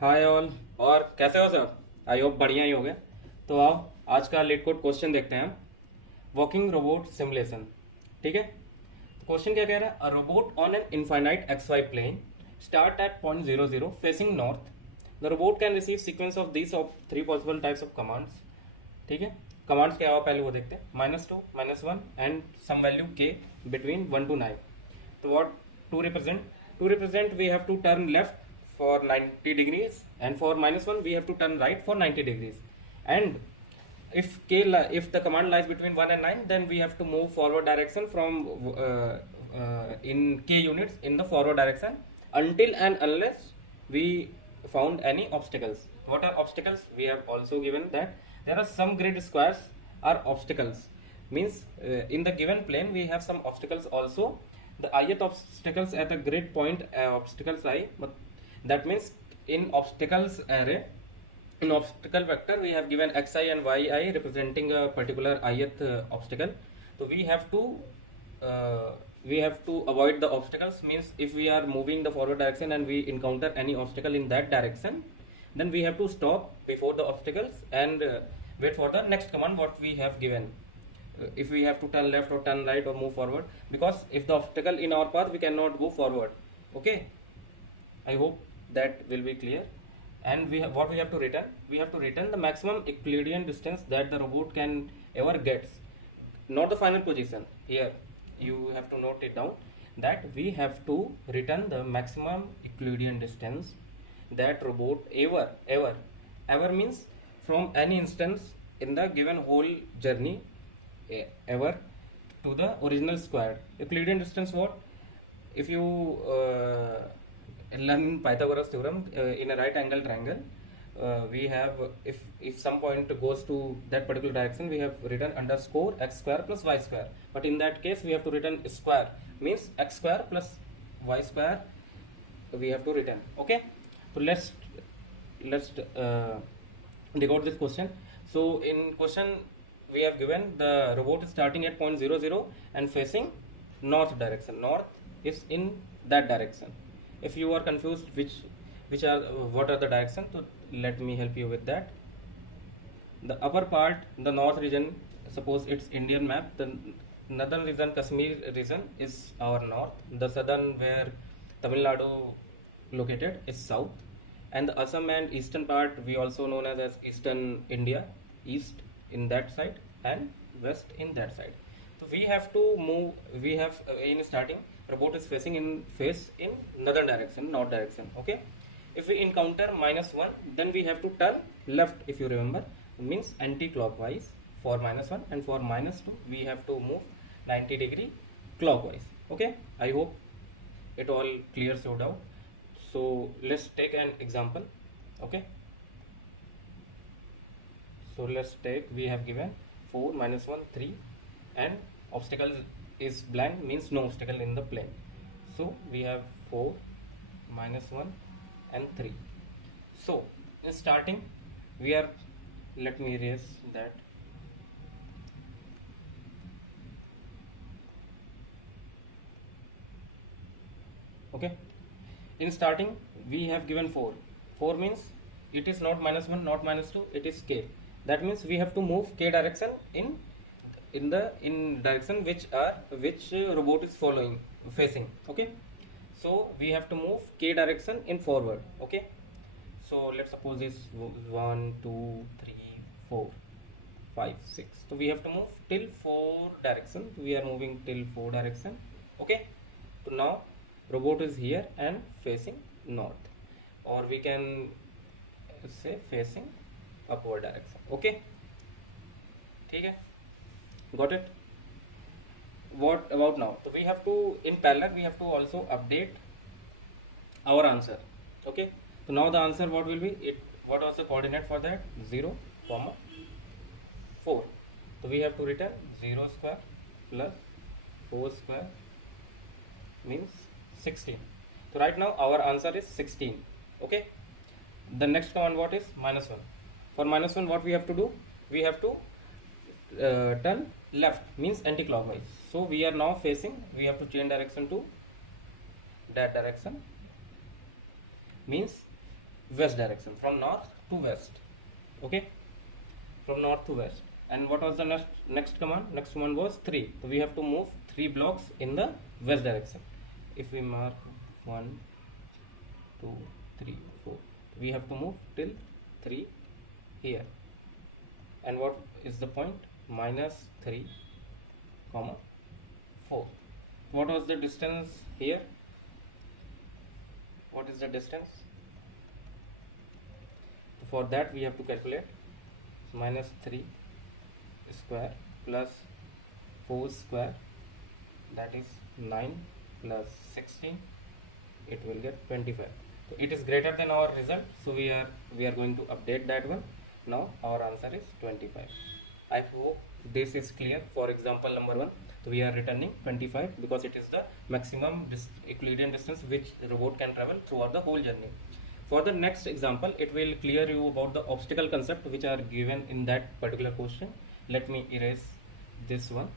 Hi all. और कैसे हो सर? आई होप बढ़िया ही हो गए। तो आओ, आज का लीट कोड क्वेश्चन देखते हैं हम। Walking robot simulation. ठीक है, तो क्वेश्चन क्या कह रहा है? A robot on an infinite x y plane start at point zero zero facing north. The robot can receive sequence of this of three possible types of commands. ठीक है, commands क्या हुआ पहले वो देखते हैं। -2, -1 एंड सम वैल्यू के between 1 to 9। तो what to represent? To represent we have to turn left for 90 degrees, and for -1 we have to turn right for 90 degrees. And if the command lies between 1 and 9, then we have to move forward direction from in k units in the forward direction until and unless we found any obstacles. What are obstacles? We have also given that there are some grid squares are obstacles. Means in the given plane we have some obstacles also. The ith obstacles at a grid point obstacles I, but that means in obstacles array, in obstacle vector we have given xi and yi representing a particular ith obstacle. So we have to avoid the obstacles. Means if we are moving the forward direction and we encounter any obstacle in that direction, then we have to stop before the obstacles and wait for the next command what we have given. If we have to turn left or turn right or move forward, because if the obstacle in our path we cannot go forward. Okay, I hope that will be clear. And what we have to return? We have to return the maximum Euclidean distance that the robot can ever gets, not the final position. Here you have to note it down that we have to return the maximum Euclidean distance that robot ever means from any instance in the given whole journey ever to the original square. Euclidean distance what? If you learn Pythagoras theorem in a right angle triangle, we have, if some point goes to that particular direction, we have written underscore x square plus y square. But in that case we have to return square, means x square plus y square we have to return. Okay, so let's decode this question. So in question we have given the robot is starting at point 0 0 and facing north direction. North is in that direction. If you are confused which are what are the direction, so let me help you with that. The upper part, the north region, suppose it's Indian map, the northern region, Kashmir region is our north. The southern, where Tamil Nadu located, is south. And the Assam and eastern part we also known as eastern India, east in that side and west in that side. So we have to move, we have in starting robot is facing in face in northern direction, north direction. Okay, if we encounter -1, then we have to turn left. If you remember, means anti-clockwise for -1, and for -2 we have to move 90-degree clockwise. Okay, I hope it all clears you out. So let's take an example. Okay, so let's take, we have given 4 -1 3 and obstacle is blank, means no obstacle in the plane. So we have 4 -1 and 3. So in starting we are, let me erase that. Okay, in starting we have given 4. 4 means it is not -1, not -2, it is k. That means we have to move k direction in direction which robot is following, facing. Okay, so we have to move k direction in forward. Okay, so let's suppose this 1 2 3 4 5 6. So we have to move till 4 direction. We are moving till 4 direction. Okay, so now robot is here and facing north, or we can say facing upward direction. Okay, ठीक है, got it. What about now? So we have to, in parallel we have to also update our answer. Okay, so now the answer what will be? It, what was the coordinate for that? 0, 4. So we have to return 0 square plus 4 square means 16. So right now our answer is 16. Okay, the next command what is? -1. For -1 what we have to do? We have to turn left, means anti-clockwise. So we are now facing, we have to change direction to that direction, means west direction, from north to west. Okay, from north to west. And what was the next command? Next command was 3. So we have to move 3 blocks in the west direction. If we mark 1, 2, 3, 4, we have to move till 3 here. And what is the point? -3, 4. What was the distance here? What is the distance? For that we have to calculate -3 square plus 4 square, that is 9 plus 16, it will get 25. So it is greater than our result, so we are going to update that one. Now our answer is 25. I hope this is clear. For example number 1, so we are returning 25 because it is the maximum Euclidean distance which the robot can travel throughout the whole journey. For the next example, it will clear you about the obstacle concept which are given in that particular question. Let me erase this one.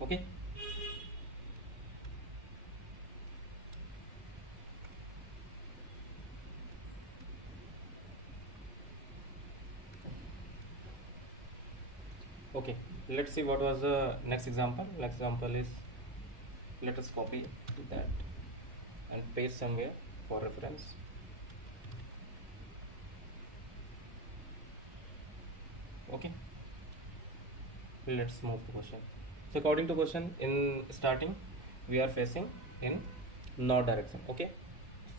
Okay. Okay, let's see what was the next example. Next example is, let us copy that and paste somewhere for reference. Okay, let's move to question. So according to question, in starting we are facing in north direction. Okay,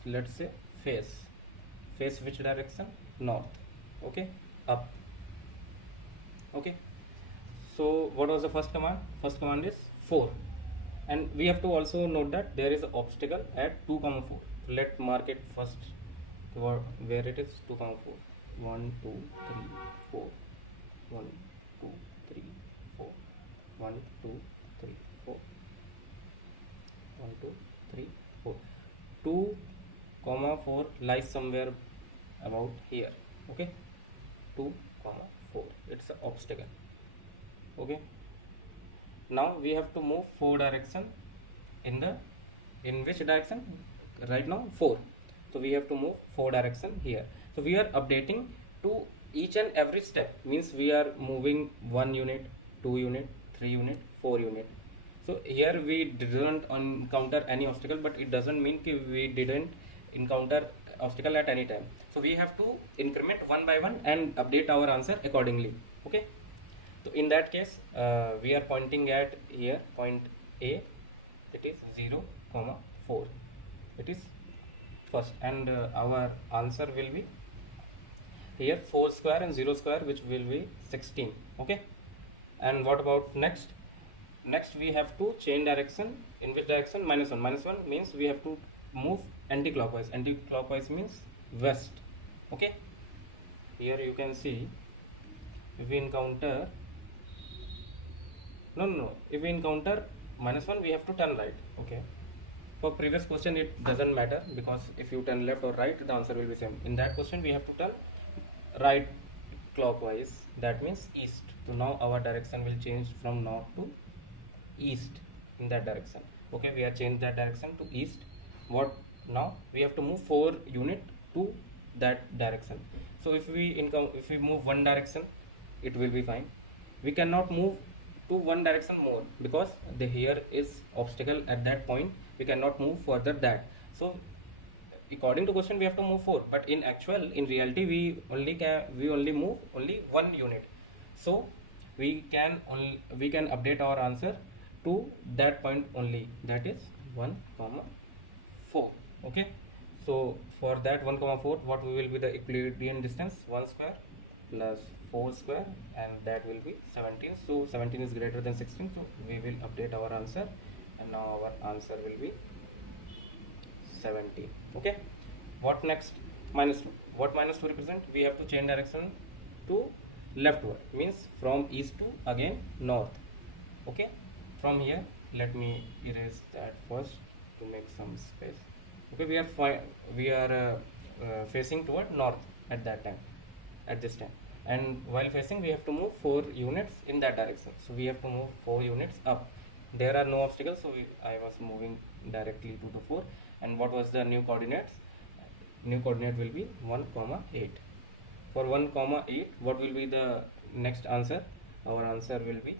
let's say face which direction? North. Okay, up. Okay, so what was the first command? First command is 4, and we have to also note that there is an obstacle at 2, 4. So let's mark it first where it is 2, 4. 1, 2, 3, 4. 1, 2, 3, 4. 1, 2, 3, 4. 1, 2, 3, 4. 2, 4 lies somewhere about here. Okay, 2, 4. It's an obstacle. Okay, now we have to move 4 direction in which direction? Right now 4. So we have to move 4 direction here. So we are updating to each and every step, means we are moving 1 unit, 2 unit, 3 unit, 4 unit. So here we didn't encounter any obstacle, but it doesn't mean we didn't encounter obstacle at any time. So we have to increment one by one and update our answer accordingly. Okay, so in that case we are pointing at here point A, it is 0, 4. It is first, and our answer will be here 4 square and 0 square, which will be 16. Okay, and what about next? Next we have to change direction. In which direction? -1. -1 means we have to move anti-clockwise. Anti-clockwise means west. Okay, here you can see if we encounter if we encounter -1, we have to turn right. Okay, for previous question it doesn't matter, because if you turn left or right, the answer will be same. In that question we have to turn right clockwise, that means east. So now our direction will change from north to east in that direction. Okay, we have changed that direction to east. What now? We have to move 4 unit to that direction. So if we move one direction, it will be fine. We cannot move to one direction more, because here is obstacle at that point. We cannot move further that. So according to question we have to move 4, but in reality we only move 1 unit. So we can update our answer to that point only, that is 1, 4. Okay, so for that 1, 4, what will be the Euclidean distance? 1 square plus 4 square, and that will be 17. So 17 is greater than 16, so we will update our answer, and now our answer will be 17. Okay, what next? -2. What -2 represent? We have to change direction to leftward, means from east to again north. Okay, from here let me erase that first to make some space. Okay, we are facing toward north at that time, at this time, and while facing we have to move 4 units in that direction. So we have to move 4 units up. There are no obstacles, so I was moving directly to the 4. And what was the new coordinates? new coordinate will be 1 comma 8. For 1 comma 8, what will be the next answer? Our answer will be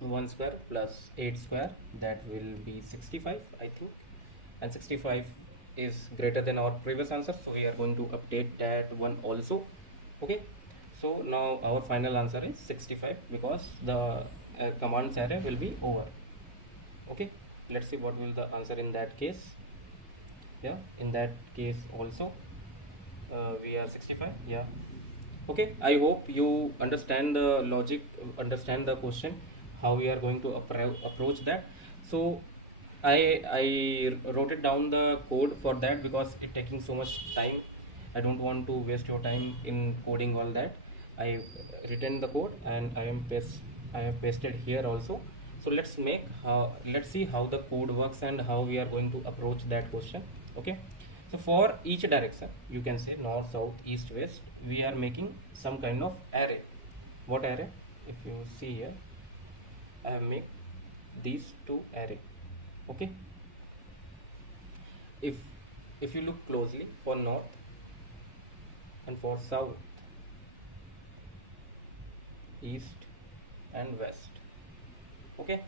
1 square plus 8 square, that will be 65, I think, and 65 is greater than our previous answer, so we are going to update that one also. Okay, so now our final answer is 65 because the commands array will be over. Okay, let's see what will the answer in that case. Yeah, in that case also we are 65. Yeah, okay, I hope you understand the logic, understand the question, how we are going to approach that. So I wrote it down the code for that because it taking so much time. I don't want to waste your time in coding all that. I written the code and I have pasted here also. So let's see how the code works and how we are going to approach that question. Okay, so for each direction, you can say north, south, east, west, we are making some kind of array. What array? If you see here, I have made these two array. Okay, if you look closely, for north and for south, east and west. Okay,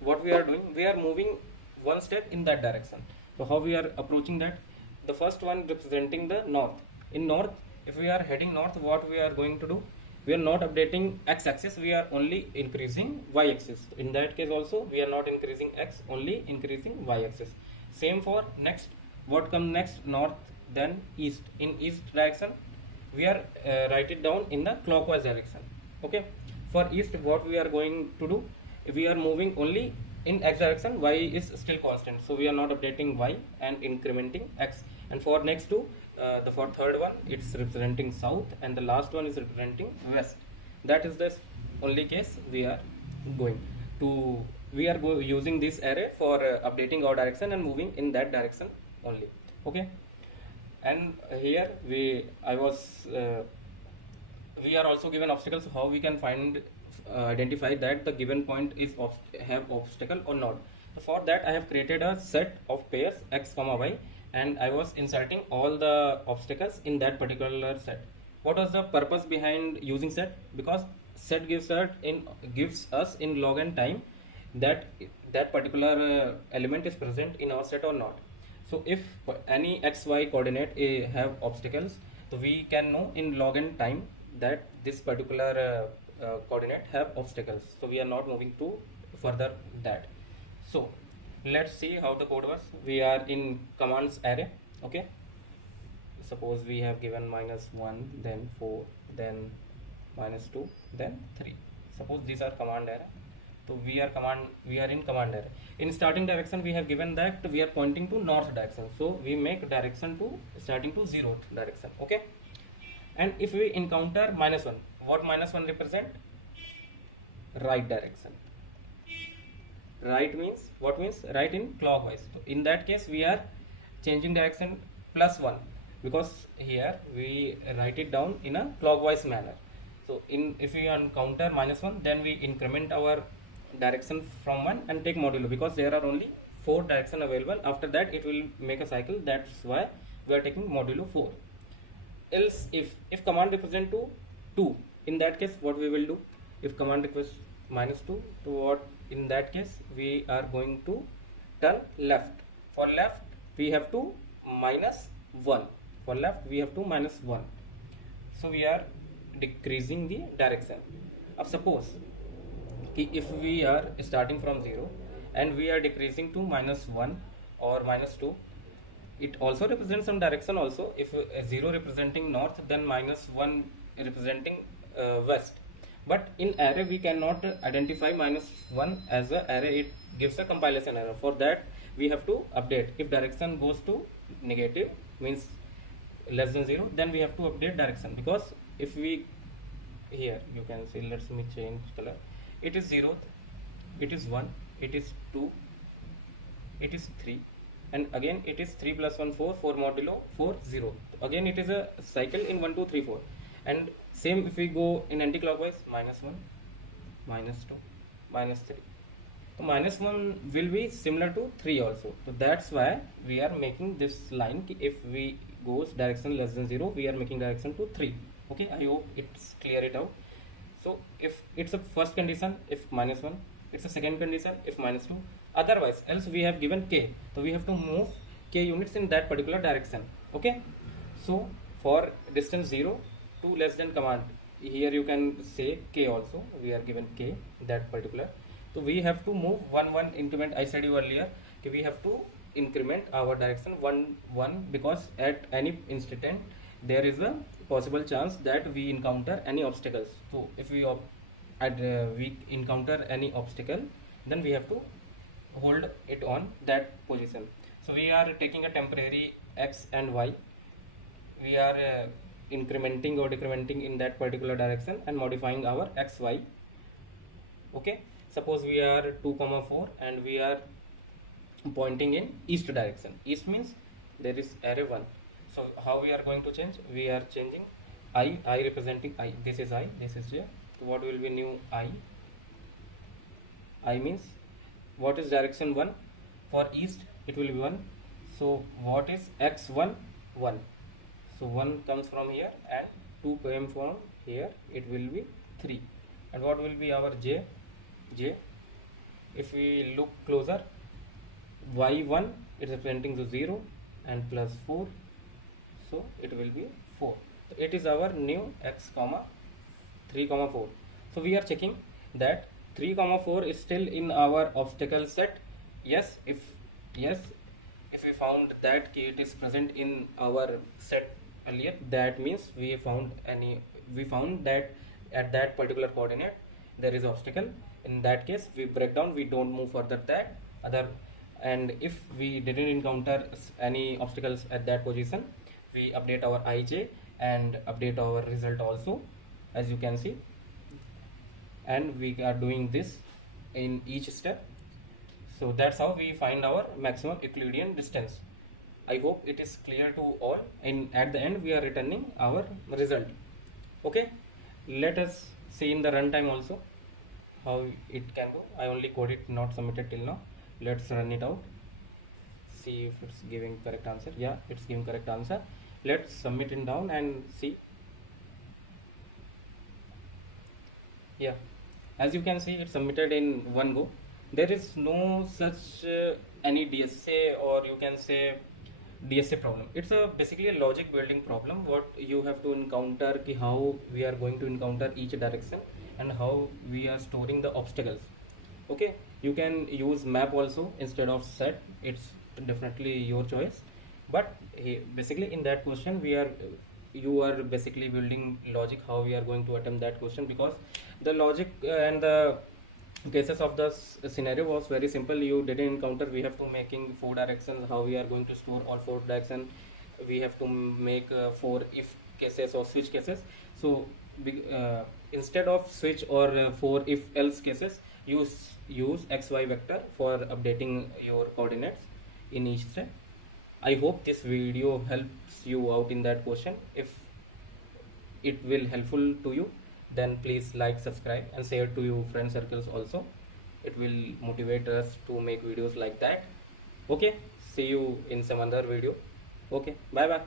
what we are doing, we are moving one step in that direction. So how we are approaching that? The first one representing the north. In north, if we are heading north, what we are going to do? We are not updating x-axis, we are only increasing y-axis. In that case also, we are not increasing x, only increasing y-axis. Same for next, what comes next? North, then east. In east direction, we are write it down in the clockwise direction. Okay, for east, what we are going to do? We are moving only in x direction, y is still constant, so we are not updating y and incrementing x. And for next two, for third one, it's representing south, and the last one is representing west. That is the only case we are going to. We are using this array for updating our direction and moving in that direction only. Okay, and here we are also given obstacles. How we can find identify that the given point is have obstacle or not? For that, I have created a set of pairs x comma y, and I was inserting all the obstacles in that particular set. What was the purpose behind using set? Because set gives us in log n time that particular element is present in our set or not. So if any xy coordinate have obstacles, so we can know in log n time that this particular coordinate have obstacles, so we are not moving to further that. So let's see how the code works. We are in commands array. Okay, suppose we have given -1, then 4, then -2, then 3. Suppose these are command array. So we are in command array. In starting direction, we have given that we are pointing to north direction, so we make direction to starting to 0th direction. Okay, and if we encounter -1, what -1 represent? Right direction. Right means what? Means right in clockwise. So in that case, we are changing direction +1, because here we write it down in a clockwise manner. So if we encounter -1, then we increment our direction from 1 and take modulo, because there are only 4 directions available. After that, it will make a cycle. That's why we are taking modulo 4. Else, if command represent to 2, in that case, what we will do? If command request -2, to what? In that case, we are going to turn left. For left, we have to -1. For left, we have to -1. So we are decreasing the direction. Suppose if we are starting from 0 and we are decreasing to -1 or -2, it also represents some direction also. If 0 representing north, then -1 representing west. But in array, we cannot identify -1 as a array. It gives a compilation error. For that, we have to update. If direction goes to negative, means less than 0, then we have to update direction. Because if we, here you can see, let me change color. It is 0, it is 1, it is 2, it is 3, and again it is 3 plus 1 4, 4 modulo 4 0. Again it is a cycle in 1 2 3 4. And same if we go in anti-clockwise, -1, -2, -3. So minus 1 will be similar to 3 also. So that's why we are making this line. If we goes direction less than 0, we are making direction to 3. Okay, I hope it's clear it out. So if it's a first condition, if minus 1, it's a second condition, if minus 2. Otherwise, else we have given k. So we have to move k units in that particular direction. Okay. So for distance 0 to less than command, here you can say k also. We are given k that particular. So we have to move 1 increment. I said you earlier, okay, we have to increment our direction 1 because at any instant there is a possible chance that we encounter any obstacles. So if we encounter any obstacle, then we have to hold it on that position. So we are taking a temporary x and y. We are incrementing or decrementing in that particular direction and modifying our x, y. Okay, suppose we are 2, 4 and we are pointing in east direction. East means there is array 1. So how we are going to change? We are changing I representing I. This is I, this is j. So what will be new I? I means what is direction 1? For east it will be 1. So what is x1? 1. So 1 comes from here and 2 came from here, it will be 3. And what will be our j? J, if we look closer, y1 is representing the 0 and plus 4, so it will be 4. So it is our new x comma 3 comma 4. So we are checking that 3 comma 4 is still in our obstacle set. Yes, if we found that it is present in our set earlier, that means we found that at that particular coordinate there is obstacle. In that case we break down, we don't move further that other. And if we didn't encounter any obstacles at that position, we update our ij and update our result also, as you can see. And we are doing this in each step. So that's how we find our maximum Euclidean distance. I hope it is clear to all. And at the end we are returning our result. Okay, let us see in the runtime also how it can go. I only code it, not submitted till now. Let's run it out, see if it's giving correct answer. Yeah, it's giving correct answer. Let's submit it down and see. Yeah, as you can see, it's submitted in one go. There is no such any DSA, or you can say DSA problem. It's basically a logic building problem. What you have to encounter, how we are going to encounter each direction and how we are storing the obstacles. Okay, you can use map also instead of set. It's definitely your choice. But basically in that question you are basically building logic how we are going to attempt that question, because the logic and the cases of the scenario was very simple. You didn't encounter, we have to making 4 directions, how we are going to store all 4 directions. We have to make 4 if cases or switch cases. So instead of switch or 4 if else cases, use xy vector for updating your coordinates in each step. I hope this video helps you out in that question. If it will helpful to you, then please like, subscribe and share to your friend circles also. It will motivate us to make videos like that. Okay, see you in some other video. Okay, bye bye.